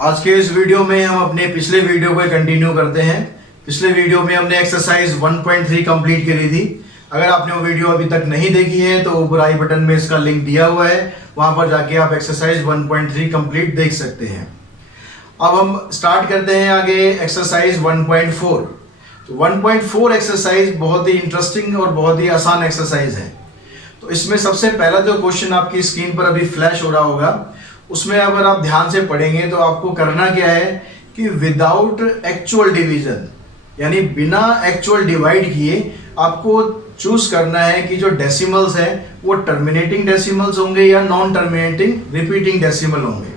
आज के इस वीडियो में हम अपने पिछले वीडियो को कंटिन्यू करते हैं। पिछले वीडियो में हमने एक्सरसाइज 1.3 कंप्लीट करी थी। अगर आपने वो वीडियो अभी तक नहीं देखी है तो ऊपर आई बटन में इसका लिंक दिया हुआ है, वहां पर जाके आप एक्सरसाइज 1.3 कंप्लीट देख सकते हैं। अब हम स्टार्ट करते हैं आगे एक्सरसाइज 1.4। तो 1.4 एक्सरसाइज बहुत ही इंटरेस्टिंग और बहुत ही आसान एक्सरसाइज है। तो इसमें सबसे पहला जो क्वेश्चन आपकी स्क्रीन पर अभी फ्लैश हो रहा होगा, उसमें अगर आप ध्यान से पढ़ेंगे तो आपको करना क्या है कि विदाउट एक्चुअल डिवीजन, यानी बिना एक्चुअल डिवाइड किए आपको चूज करना है कि जो डेसिमल्स है वो टर्मिनेटिंग डेसिमल्स होंगे या नॉन टर्मिनेटिंग रिपीटिंग डेसिमल होंगे।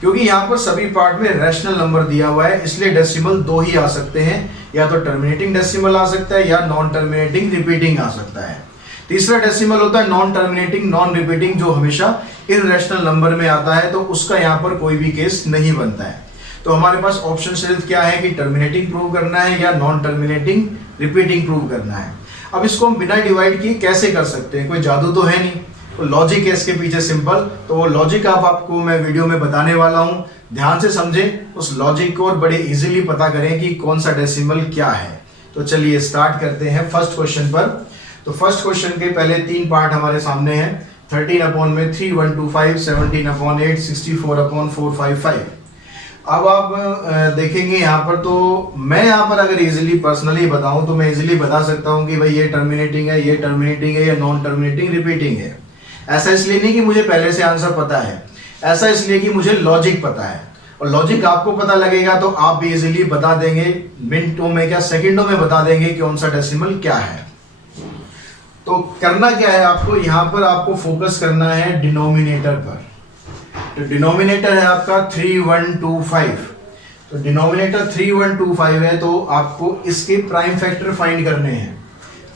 क्योंकि यहाँ पर सभी पार्ट में रैशनल नंबर दिया हुआ है, इसलिए डेसिमल दो ही आ सकते हैं, या तो टर्मिनेटिंग डेसिमल आ सकता है या नॉन टर्मिनेटिंग रिपीटिंग आ सकता है। तीसरा डेसिमल होता है नॉन टर्मिनेटिंग नॉन रिपीटिंग, जो हमेशा इररेशनल नंबर में आता है, तो उसका यहाँ पर कोई भी केस नहीं बनता है। तो हमारे पास ऑप्शन सिर्फ क्या है कि टर्मिनेटिंग प्रूव करना है या नॉन टर्मिनेटिंग रिपीटिंग प्रूव करना है। अब इसको हम बिना डिवाइड किए कैसे कर सकते हैं, कोई जादू तो है नहीं, तो लॉजिक है इसके पीछे सिंपल। तो वो लॉजिक आपको मैं वीडियो में बताने वाला हूँ, ध्यान से समझें उस लॉजिक को और बड़े इजीली पता करें कि कौन सा डेसिमल क्या है। तो चलिए स्टार्ट करते हैं फर्स्ट क्वेश्चन पर। तो फर्स्ट क्वेश्चन के पहले तीन पार्ट हमारे सामने हैं। 13/3 17/8 64/455। अब आप देखेंगे यहाँ पर, तो मैं यहाँ पर अगर इजीली पर्सनली बताऊं तो मैं इजीली बता सकता हूँ कि भाई ये टर्मिनेटिंग है, ये टर्मिनेटिंग है, ये नॉन टर्मिनेटिंग रिपीटिंग है। ऐसा इसलिए नहीं कि मुझे पहले से आंसर पता है, ऐसा इसलिए कि मुझे लॉजिक पता है। और लॉजिक आपको पता लगेगा तो आप भी इजीली बता देंगे, मिनटों में क्या सेकंडों में बता देंगे कि कौन सा डेसिमल क्या है। तो करना क्या है आपको, यहाँ पर आपको फोकस करना है डिनोमिनेटर पर। तो डिनोमिनेटर है आपका 3125। तो डिनोमिनेटर 3125 है, तो आपको इसके प्राइम फैक्टर फाइंड करने हैं।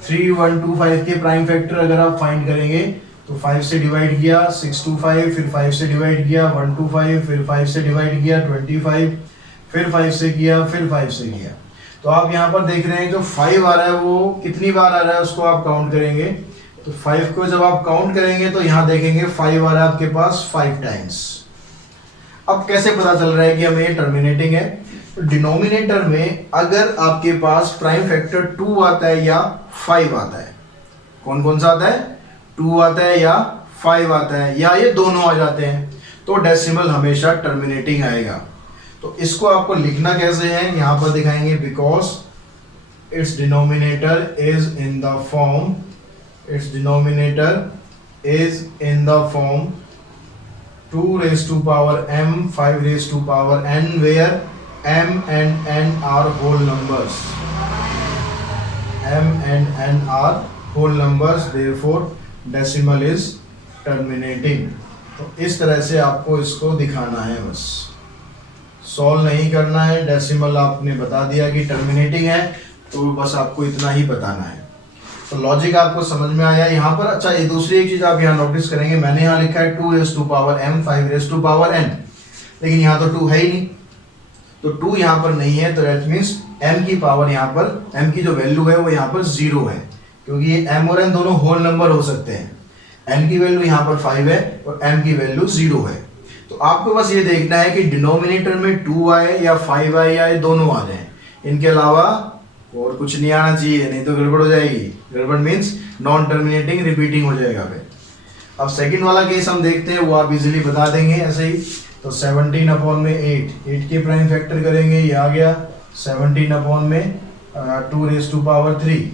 3125 के प्राइम फैक्टर अगर आप फाइंड करेंगे तो 5 से डिवाइड किया 625, फिर 5 से डिवाइड किया 125, फिर 5 से डिवाइड किया 25, फिर 5 से किया, फिर 5 से किया। तो आप यहाँ पर देख रहे हैं जो 5 आ रहा है वो कितनी बार आ रहा है उसको आप काउंट करेंगे। तो 5 को जब आप काउंट करेंगे तो यहाँ देखेंगे 5 आ रहा है आपके पास 5 टाइम्स। अब कैसे पता चल रहा है कि हमें ये टर्मिनेटिंग है? तो डिनोमिनेटर में अगर आपके पास प्राइम फैक्टर 2 आता है या 5 आता है, कौन कौन सा आता है? 2 आता है या 5 आता है, या ये दोनों आ जाते हैं, तो डेसिमल हमेशा टर्मिनेटिंग आएगा। तो इसको आपको लिखना कैसे है, यहाँ पर दिखाएंगे, because it's denominator is in the form, its denominator is in the form 2 raised to power m 5 raised to power n, where m and n are whole numbers. m and n are whole numbers, therefore decimal is terminating. तो इस तरह से आपको इसको दिखाना है, बस solve नहीं करना है। डेसिमल आपने बता दिया कि टर्मिनेटिंग है, तो बस आपको इतना ही बताना है। तो लॉजिक आपको समझ में आया यहाँ पर। अच्छा, ये दूसरी एक चीज आप यहाँ नोटिस करेंगे, मैंने यहाँ लिखा है 2 raised to power m 5 raised to power n, लेकिन यहाँ तो 2 है ही नहीं, तो 2 यहाँ पर नहीं है, तो दैट मीन्स m की पावर यहाँ पर, m की जो वैल्यू है वो यहाँ पर 0 है, क्योंकि ये m और n दोनों होल नंबर हो सकते हैं। n की वैल्यू यहाँ पर 5 है और m की वैल्यू 0 है। तो आपको बस ये देखना है कि डिनोमिनेटर में 2 आए या 5 आए या ये दोनों आ जाए, इनके अलावा और कुछ नहीं आना चाहिए, नहीं तो गड़बड़ हो जाएगी। गड़बड़ मीन्स नॉन टर्मिनेटिंग रिपीटिंग हो जाएगा फिर। अब सेकंड वाला केस हम देखते हैं, वो आप इजीली बता देंगे ऐसे ही। तो 17/8, 8 के प्राइम फैक्टर करेंगे, ये आ गया 17/2 raised to power 3।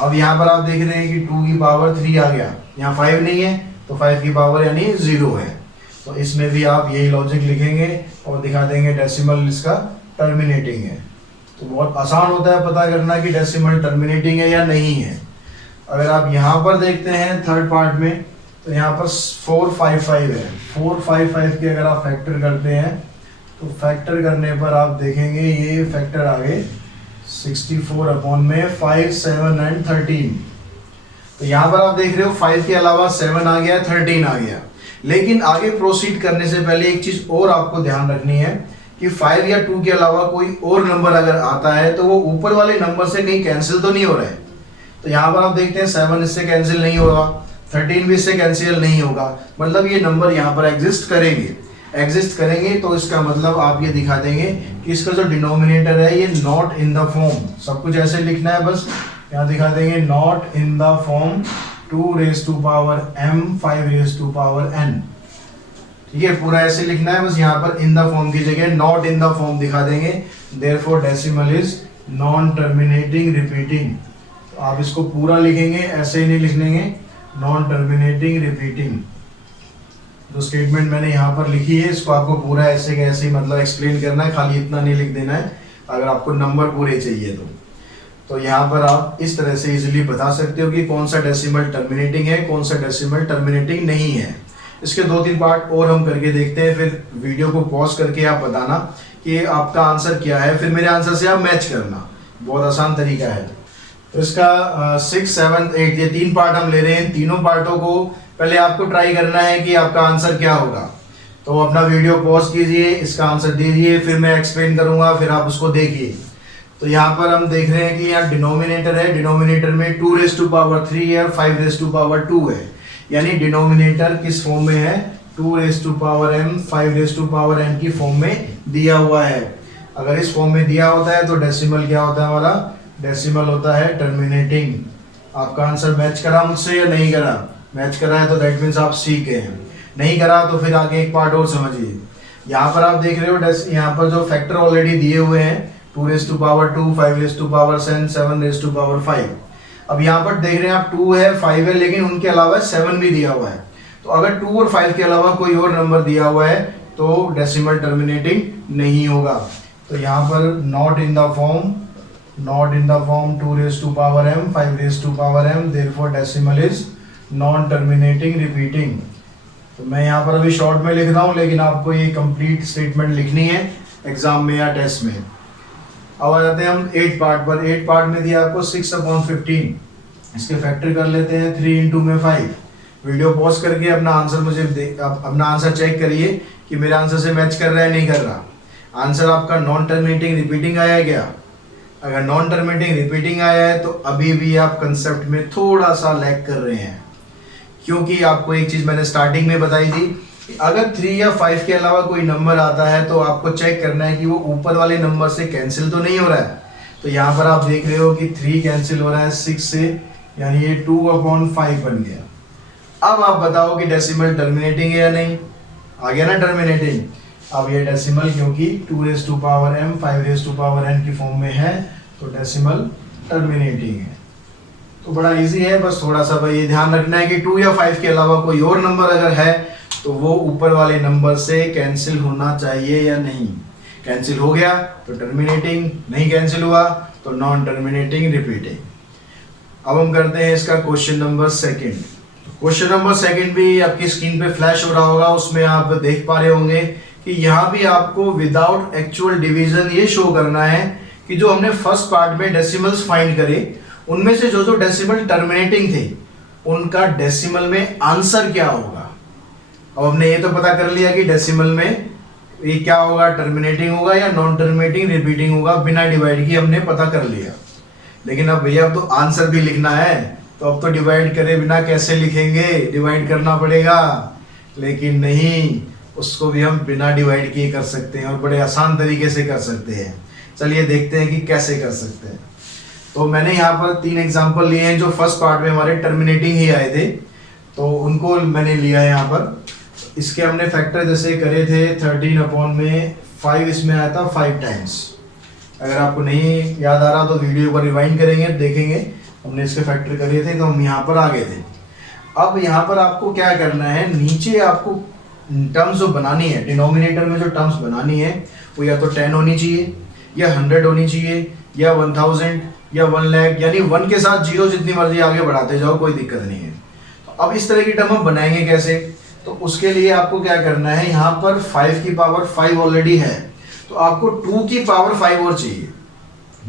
अब यहाँ पर आप देख रहे हैं कि 2 की पावर 3 आ गया, यहाँ 5 नहीं है, तो 5 की पावर यानी 0 है। तो इसमें भी आप यही लॉजिक लिखेंगे और दिखा देंगे डेसिमल इसका टर्मिनेटिंग है। तो बहुत आसान होता है पता करना कि डेसिमल टर्मिनेटिंग है या नहीं है। अगर आप यहाँ पर देखते हैं थर्ड पार्ट में, तो यहाँ पर 455 है। 455 के अगर आप फैक्टर करते हैं तो फैक्टर करने पर आप देखेंगे ये फैक्टर आ गए 64/5 7 and 13। तो यहाँ पर आप देख रहे हो 5 के अलावा 7 आ गया, 13 आ गया। लेकिन आगे प्रोसीड करने से पहले एक चीज और आपको ध्यान रखनी है कि 5 या 2 के अलावा कोई और नंबर अगर आता है तो वो ऊपर वाले नंबर से कहीं कैंसिल तो नहीं हो रहा है। तो यहाँ पर आप देखते हैं 7 इससे कैंसिल नहीं होगा, 13 भी इससे कैंसिल नहीं होगा, मतलब ये नंबर यहाँ पर एग्जिस्ट करेंगे। एग्जिस्ट करेंगे तो इसका मतलब आप ये दिखा देंगे कि इसका जो डिनोमिनेटर है ये नॉट इन द फॉर्म, सब कुछ ऐसे लिखना है, बस यहाँ दिखा देंगे not in the form 2 raise to power m 5 raise to power n। ठीक है, पूरा ऐसे लिखना है, बस यहाँ पर इन द फॉर्म की जगह नॉट इन द फॉर्म दिखा देंगे। Therefore decimal is non terminating repeating. तो आप इसको पूरा लिखेंगे, ऐसे ही नहीं लिखेंगे, नॉन टर्मिनेटिंग रिपीटिंग। जो स्टेटमेंट मैंने यहाँ पर लिखी है इसको आपको पूरा ऐसे कैसे मतलब एक्सप्लेन करना है, खाली इतना नहीं लिख देना है अगर आपको नंबर पूरे चाहिए तो यहाँ पर आप इस तरह से इजीली बता सकते हो कि कौन सा डेसिमल टर्मिनेटिंग है, कौन सा डेसिमल टर्मिनेटिंग नहीं है। इसके 2-3 पार्ट और हम करके देखते हैं, फिर वीडियो को पॉज करके आप बताना कि आपका आंसर क्या है, फिर मेरे आंसर से आप मैच करना, बहुत आसान तरीका है। तो इसका 6, 7, 8 ये 3 पार्ट हम ले रहे हैं। तीनों पार्टों को पहले आपको ट्राई करना है कि आपका आंसर क्या होगा। तो अपना वीडियो पॉज कीजिए, इसका आंसर दीजिए, फिर मैं एक्सप्लेन करूंगा, फिर आप उसको देखिए। तो यहाँ पर हम देख रहे हैं कि यहाँ डिनोमिनेटर है, डिनोमिनेटर में 2 रेज़ टू पावर 3 और 5 रेज़ टू पावर 2 है, यानी डिनोमिनेटर किस फॉर्म में है, 2 raise to power m 5 raise to power n की फॉर्म में दिया हुआ है। अगर इस फॉर्म में दिया होता है तो डेसिमल क्या होता है हमारा, डेसिमल होता है टर्मिनेटिंग। आपका आंसर मैच करा मुझसे या नहीं करा, मैच करा है तो दैट मीन्स आप सीख गए हैं, नहीं करा तो फिर आगे एक पार्ट और समझिए। यहाँ पर आप देख रहे हो यहाँ पर जो फैक्टर ऑलरेडी दिए हुए हैं 2 raise to power 2, 5 raise to power 7 raise to power 5। अब यहाँ पर देख रहे हैं आप 2 है 5 है, लेकिन उनके अलावा 7 भी दिया हुआ है। तो अगर 2 और 5 के अलावा कोई और नंबर दिया हुआ है तो डेसिमल टर्मिनेटिंग नहीं होगा। तो यहाँ पर not in the form 2 raise to power m 5 raise to power m, therefore decimal is non terminating repeating. तो मैं यहाँ पर अभी शॉर्ट में लिख रहा हूँ, लेकिन आपको ये कंप्लीट स्टेटमेंट लिखनी है एग्जाम में या टेस्ट में। अब आ जाते हैं हम 8 पार्ट पर। 8 पार्ट में दिया आपको 6/15, इसके फैक्टर कर लेते हैं 3 इंटू में 5। वीडियो पॉज करके अपना आंसर अपना आंसर चेक करिए कि मेरा आंसर से मैच कर रहा है नहीं कर रहा। आंसर आपका नॉन टर्मिनेटिंग रिपीटिंग आया है क्या? अगर नॉन टर्मिनेटिंग रिपीटिंग आया है तो अभी भी आप कंसेप्ट में थोड़ा सा लैग कर रहे हैं, क्योंकि आपको एक चीज़ मैंने स्टार्टिंग में बताई थी कि अगर 3 या 5 के अलावा कोई नंबर आता है तो आपको चेक करना है कि वो ऊपर वाले नंबर से कैंसिल तो नहीं हो रहा है। तो यहाँ पर आप देख रहे हो कि 3 कैंसिल हो रहा है 6 से, यानी ये 2/5 बन गया। अब आप बताओ कि डेसिमल टर्मिनेटिंग है या नहीं, आ गया ना टर्मिनेटिंग। अब ये डेसिमल क्योंकि 2 raise to power m 5 raise to power n की फॉर्म में है तो डेसिमल टर्मिनेटिंग है। तो बड़ा इजी है, बस थोड़ा सा भाई ये ध्यान रखना है कि 2 या 5 के अलावा कोई और नंबर अगर है तो वो ऊपर वाले नंबर से कैंसिल होना चाहिए या नहीं। कैंसिल हो गया तो टर्मिनेटिंग, नहीं कैंसिल हुआ तो नॉन टर्मिनेटिंग रिपीटिंग। अब हम करते हैं इसका क्वेश्चन नंबर 2। क्वेश्चन नंबर 2 भी आपकी स्क्रीन पे फ्लैश हो रहा होगा, उसमें आप देख पा रहे होंगे कि यहाँ भी आपको विदाउट एक्चुअल डिवीजन ये शो करना है कि जो हमने फर्स्ट पार्ट में डेसिमल्स फाइंड करे उनमें से जो डेसिमल टर्मिनेटिंग थे उनका डेसिमल में आंसर क्या होगा। अब हमने ये तो पता कर लिया कि डेसिमल में ये क्या होगा, टर्मिनेटिंग होगा या नॉन टर्मिनेटिंग रिपीटिंग होगा, बिना डिवाइड की हमने पता कर लिया। लेकिन अब भैया अब तो आंसर भी लिखना है, तो अब तो डिवाइड करे बिना कैसे लिखेंगे, डिवाइड करना पड़ेगा। लेकिन नहीं, उसको भी हम बिना डिवाइड किए कर सकते हैं और बड़े आसान तरीके से कर सकते हैं। चलिए देखते हैं कि कैसे कर सकते हैं। तो मैंने यहाँ पर 3 एग्जांपल लिए हैं जो फर्स्ट पार्ट में हमारे टर्मिनेटिंग ही आए थे, तो उनको मैंने लिया है यहाँ पर। इसके हमने फैक्टर जैसे करे थे 13/5, इसमें आया था 5 टाइम्स। अगर आपको नहीं याद आ रहा तो वीडियो पर रिवाइंड करेंगे, देखेंगे हमने इसके फैक्टर करे थे तो हम यहाँ पर आ गए थे। अब यहाँ पर आपको क्या करना है, नीचे आपको टर्म्स जो बनानी है, डिनोमिनेटर में जो टर्म्स बनानी है वो या तो 10 होनी चाहिए या 100 होनी चाहिए या 1000 या 1 लाख, यानी 1 के साथ 0 जितनी मर्जी आगे बढ़ाते जाओ, कोई दिक्कत नहीं है। तो अब इस तरह की टर्म हम बनाएंगे कैसे, तो उसके लिए आपको क्या करना है, यहाँ पर 5 की पावर 5 ऑलरेडी है तो आपको 2 की पावर 5 और चाहिए,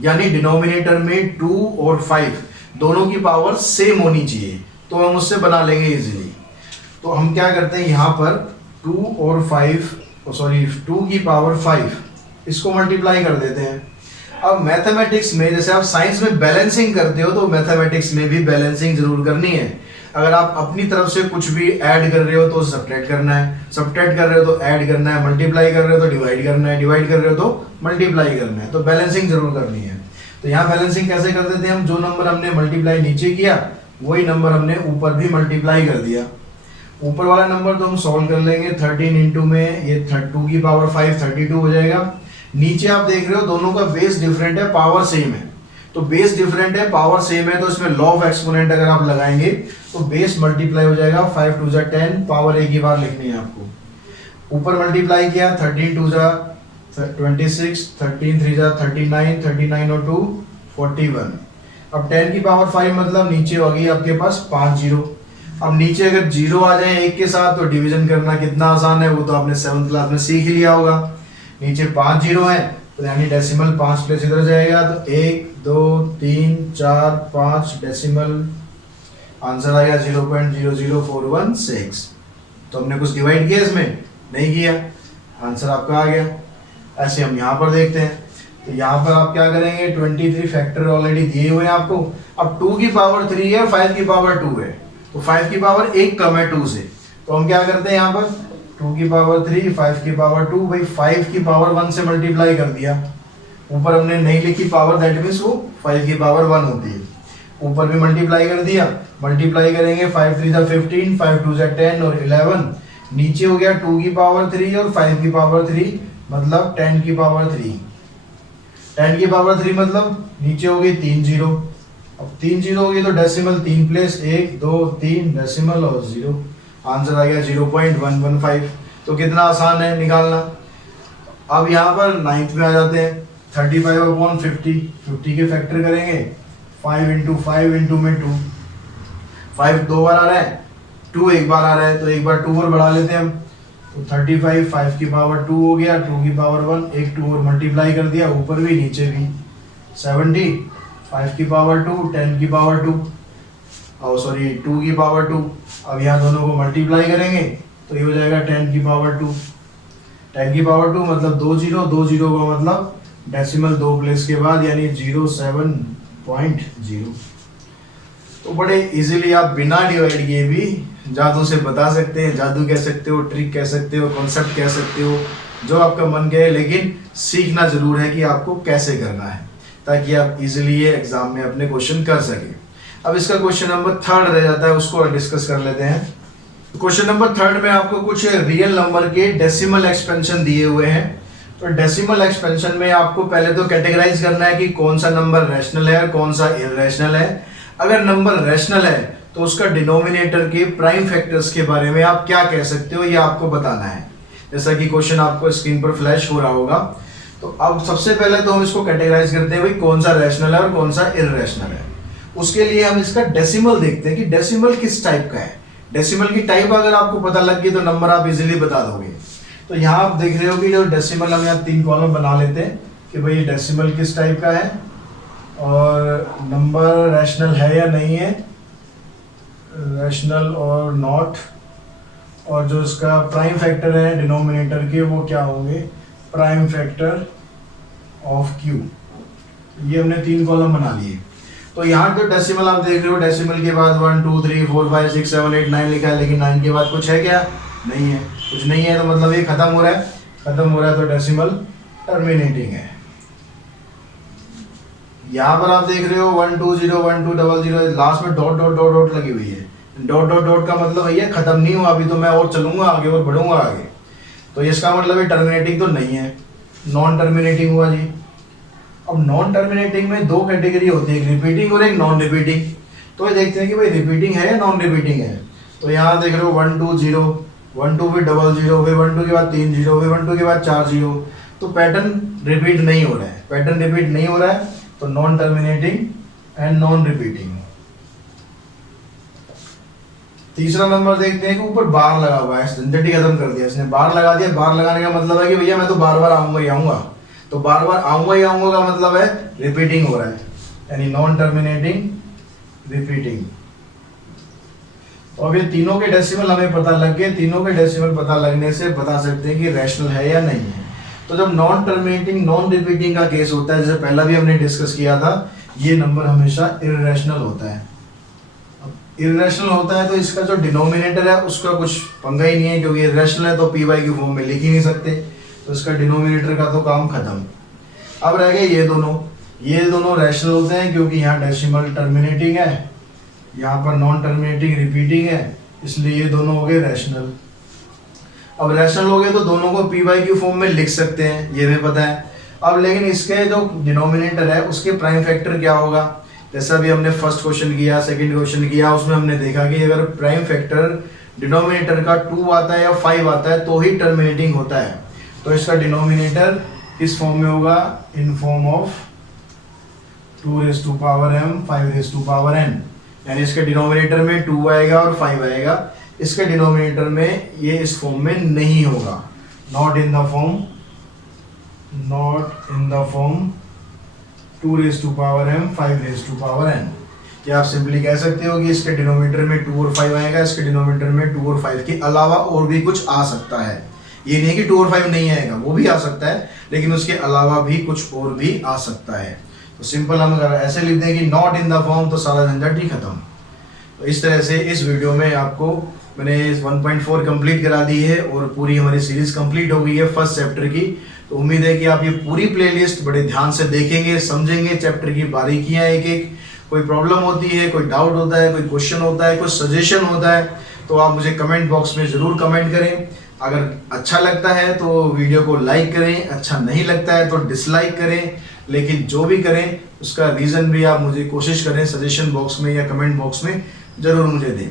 यानी डिनोमिनेटर में 2 और 5 दोनों की पावर सेम होनी चाहिए, तो हम उससे बना लेंगे इजीली। तो हम क्या करते हैं, यहाँ पर 2 और 2 की पावर 5 इसको मल्टीप्लाई कर देते हैं। अब मैथमेटिक्स में जैसे आप साइंस में बैलेंसिंग करते हो तो मैथमेटिक्स में भी बैलेंसिंग जरूर करनी है। अगर आप अपनी तरफ से कुछ भी ऐड कर रहे हो तो सब्ट्रैक्ट करना है, सब्ट्रैक्ट कर रहे हो तो ऐड करना है, मल्टीप्लाई कर रहे हो तो डिवाइड करना है, डिवाइड कर रहे हो तो मल्टीप्लाई करना है। तो बैलेंसिंग जरूर करनी है। तो यहाँ बैलेंसिंग कैसे कर देते हैं हम, जो नंबर हमने मल्टीप्लाई नीचे किया वही नंबर हमने ऊपर भी मल्टीप्लाई कर दिया। ऊपर वाला नंबर तो हम सॉल्व कर लेंगे, 13 इंटू में ये 2 की पावर 5 32 हो जाएगा। नीचे आप देख रहे हो दोनों का बेस डिफरेंट है, पावर सेम है। तो बेस डिफरेंट है, पावर सेम है, तो इसमें लॉ ऑफ एक्सपोनेंट अगर आप लगाएंगे तो बेस मल्टीप्लाई हो जाएगा। 5 2 10, पावर एक ही बार लिखनी है आपको। ऊपर मल्टीप्लाई किया, 13 2 26, 13 3 39, 39 और 2 41। अब 10 की पावर 5 मतलब नीचे होगी आपके पास 5 जीरो। अब नीचे अगर जीरो आ जाए एक के साथ तो डिवीजन करना कितना आसान है, वो तो आपने 7th क्लास में सीख ही लिया होगा। नीचे 5 जीरो है तो यानी डेसिमल 5 प्लेस इधर जाएगा, तो 1 2 3 4 5 डेसिमल, आंसर आएगा 0.00416। तो हमने कुछ डिवाइड किया इसमें, नहीं किया, आंसर आपका आ गया। ऐसे हम यहाँ पर देखते हैं, तो यहाँ पर आप क्या करेंगे, 23 फैक्टर ऑलरेडी दिए हुए हैं आपको। अब 2 की पावर 3 है, 5 की पावर 2 है, तो 5 की पावर 1 कम है 2 से, तो हम क्या करते हैं यहाँ पर 2 की पावर 3 5 की पावर 2, भाई 5 की पावर 1 से मल्टीप्लाई कर दिया। ऊपर हमने नहीं लिखी पावर, दैट मीन्स वो 5 की पावर 1 होती है। ऊपर भी मल्टीप्लाई कर दिया, मल्टीप्लाई करेंगे 5 3 15, 5 2 10 और 11। नीचे हो गया 2 की पावर 3 और 5 की पावर 3 मतलब 10 की पावर 3। 10 की पावर 3 मतलब नीचे हो गई 3 जीरो। अब 3 जीरो हो गई तो डेसिमल 3 प्लेस 1 2 3 डेसिमल और 0, आंसर आ गया 0.115। तो कितना आसान है निकालना। अब यहाँ पर 9th में आ जाते हैं, 35/50, 50 के फैक्टर करेंगे, 5 इंटू 5 इंटू में 2, 5 2 बार आ रहा है, 2 एक बार आ रहा है, तो एक बार 2 और बढ़ा लेते हैं हम, तो 35 5 की पावर 2 हो गया, 2 की पावर 1, एक 2 और मल्टीप्लाई कर दिया, ऊपर भी नीचे भी 70, 5 की पावर 2 10 की पावर 2 और सॉरी 2 की पावर 2। अब यहाँ दोनों को मल्टीप्लाई करेंगे तो ये हो जाएगा 10 की पावर 2। 10 की पावर 2 मतलब 2 जीरो, 2 जीरो का मतलब डेसिमल 2 प्लेस के बाद यानी 07.0। तो बड़े इजीली आप बिना डिवाइड किए भी जादू से बता सकते हैं, जादू कह सकते हो, ट्रिक कह सकते हो, कॉन्सेप्ट कह सकते हो, जो आपका मन कहे, लेकिन सीखना जरूर है कि आपको कैसे करना है, ताकि आप इजीली ये एग्जाम में अपने क्वेश्चन कर सकें। अब इसका क्वेश्चन नंबर 3 रह जाता है, उसको डिस्कस कर लेते हैं। क्वेश्चन नंबर 3 में आपको कुछ रियल नंबर के डेसिमल एक्सपेंशन दिए हुए हैं। तो डेसिमल एक्सपेंशन में आपको पहले तो कैटेगराइज करना है कि कौन सा नंबर रैशनल है और कौन सा इररेशनल है। अगर नंबर रैशनल है तो उसका डिनोमिनेटर के प्राइम फैक्टर्स के बारे में आप क्या कह सकते हो, ये आपको बताना है। जैसा कि क्वेश्चन आपको स्क्रीन पर फ्लैश हो रहा होगा। तो अब सबसे पहले तो हम इसको कैटेगराइज करते हैं, भाई कौन सा रैशनल है और कौन सा इररेशनल है। उसके लिए हम इसका डेसिमल देखते हैं कि डेसिमल किस टाइप का है। डेसिमल की टाइप अगर आपको पता लग गई तो नंबर आप इजीली बता दोगे। तो यहाँ आप देख रहे हो कि जो डेसिमल, हम यहाँ 3 कॉलम बना लेते हैं कि भाई ये डेसिमल किस टाइप का है और नंबर रैशनल है या नहीं है, रैशनल और नॉट, और जो इसका प्राइम फैक्टर है डिनोमिनेटर के वो क्या होंगे, प्राइम फैक्टर ऑफ क्यू। ये हमने 3 कॉलम बना लिए। तो यहाँ जो डेसिमल आप देख रहे हो, डेसिमल के बाद 1 2 3 4 5 6 7 8 9 लिखा है, लेकिन 9 के बाद कुछ है क्या, नहीं है, कुछ नहीं है, तो मतलब ये खत्म हो रहा है, खत्म हो रहा है, तो डेसिमल टर्मिनेटिंग है। यहाँ पर आप देख रहे हो 1 2 0 1 2 0 0, लास्ट में डॉट डॉट डॉट डॉट लगी हुई है। डॉट डॉट डॉट का मतलब भैया खत्म नहीं हुआ, अभी तो मैं और चलूंगा आगे और बढ़ूंगा आगे, तो इसका मतलब ये टर्मिनेटिंग तो नहीं है, नॉन टर्मिनेटिंग हुआ जी। अब नॉन टर्मिनेटिंग में 2 कैटेगरी होती है, एक रिपीटिंग और एक नॉन रिपीटिंग। तो ये देखते हैं कि भाई रिपीटिंग है या नॉन रिपीटिंग है। तो यहाँ देख रहे हो 1 2 0 1 2 फिर 0 0, फिर 1 2 के बाद 3 0, फिर 1 2 के बाद 4 0। तो पैटर्न रिपीट नहीं हो रहा है, पैटर्न रिपीट नहीं हो रहा है, तो non terminating and non repeating. तीसरा नंबर देखते हैं कि ऊपर बार लगा हुआ है, झंझट ही खत्म कर दिया इसने, बार लगा दिया। बार लगाने का मतलब है कि भैया मैं तो बार बार आऊंगा ही आऊंगा, तो बार बार आऊंगा ही आऊंगा का मतलब है रिपीटिंग हो रहा है, यानी नॉन टर्मिनेटिंग रिपीटिंग। तो अब ये तीनों के डेसिमल हमें पता लग गए, तीनों के डेसिमल पता लगने से बता सकते हैं कि रैशनल है या नहीं है। तो जब नॉन टर्मिनेटिंग नॉन रिपीटिंग का केस होता है, जैसे पहला भी हमने डिस्कस किया था, ये नंबर हमेशा इररेशनल होता है। अब इरेशनल होता है तो इसका जो डिनोमिनेटर है उसका कुछ पंगा ही नहीं है, क्योंकि इरेशनल है तो पी वाई की फॉर्म में लिख ही नहीं सकते, तो इसका डिनोमिनेटर का तो काम खत्म। अब रह गए ये दोनों रैशनल होते हैं, क्योंकि यहाँ डेसिमल टर्मिनेटिंग है, यहाँ पर नॉन टर्मिनेटिंग रिपीटिंग है, इसलिए ये दोनों हो गए रैशनल। अब रैशनल हो गए तो दोनों को पी वाई की फॉर्म में लिख सकते हैं, ये भी पता है। अब लेकिन इसके जो डिनोमिनेटर है उसके प्राइम फैक्टर क्या होगा, जैसा भी हमने फर्स्ट क्वेश्चन किया, सेकंड क्वेश्चन किया, उसमें हमने देखा कि अगर प्राइम फैक्टर डिनोमिनेटर का 2 आता है या 5 आता है तो ही टर्मिनेटिंग होता है। तो इसका डिनोमिनेटर किस फॉर्म में होगा, in form of 2m 5n, यानी इसके डिनोमिनेटर में 2 आएगा और 5 आएगा, इसके डिनोमिनेटर में ये इस फॉर्म में नहीं होगा, not in the form 2m 5n। या आप सिंपली कह सकते हो कि इसके डिनोमिनेटर में 2 और 5 आएगा, इसके डिनोमिनेटर में 2 और 5 के अलावा और भी कुछ आ सकता है। ये नहीं कि 2 और 5 नहीं आएगा, वो भी आ सकता है, लेकिन उसके अलावा भी कुछ और भी आ सकता है। तो सिंपल हम अगर ऐसे लिख दें कि नॉट इन द फॉर्म, तो सारा झंझट ही खत्म। तो इस तरह से इस वीडियो में आपको मैंने 1.4 कंप्लीट करा दी है और पूरी हमारी सीरीज कंप्लीट हो गई है फर्स्ट चैप्टर की। तो उम्मीद है कि आप ये पूरी प्लेलिस्ट बड़े ध्यान से देखेंगे, समझेंगे चैप्टर की बारीकियां एक एक। कोई प्रॉब्लम होती है, कोई डाउट होता है, कोई क्वेश्चन होता है, कोई सजेशन होता है, तो आप मुझे कमेंट बॉक्स में ज़रूर कमेंट करें। अगर अच्छा लगता है तो वीडियो को लाइक करें, अच्छा नहीं लगता है तो डिसलाइक करें, लेकिन जो भी करें उसका रीज़न भी आप मुझे कोशिश करें सजेशन बॉक्स में या कमेंट बॉक्स में ज़रूर मुझे दें,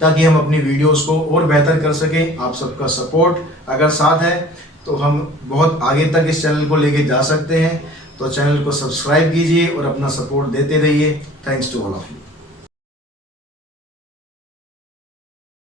ताकि हम अपनी वीडियोस को और बेहतर कर सकें। आप सबका सपोर्ट अगर साथ है तो हम बहुत आगे तक इस चैनल को लेके जा सकते हैं। तो चैनल को सब्सक्राइब कीजिए और अपना सपोर्ट देते रहिए। Thanks to all of you.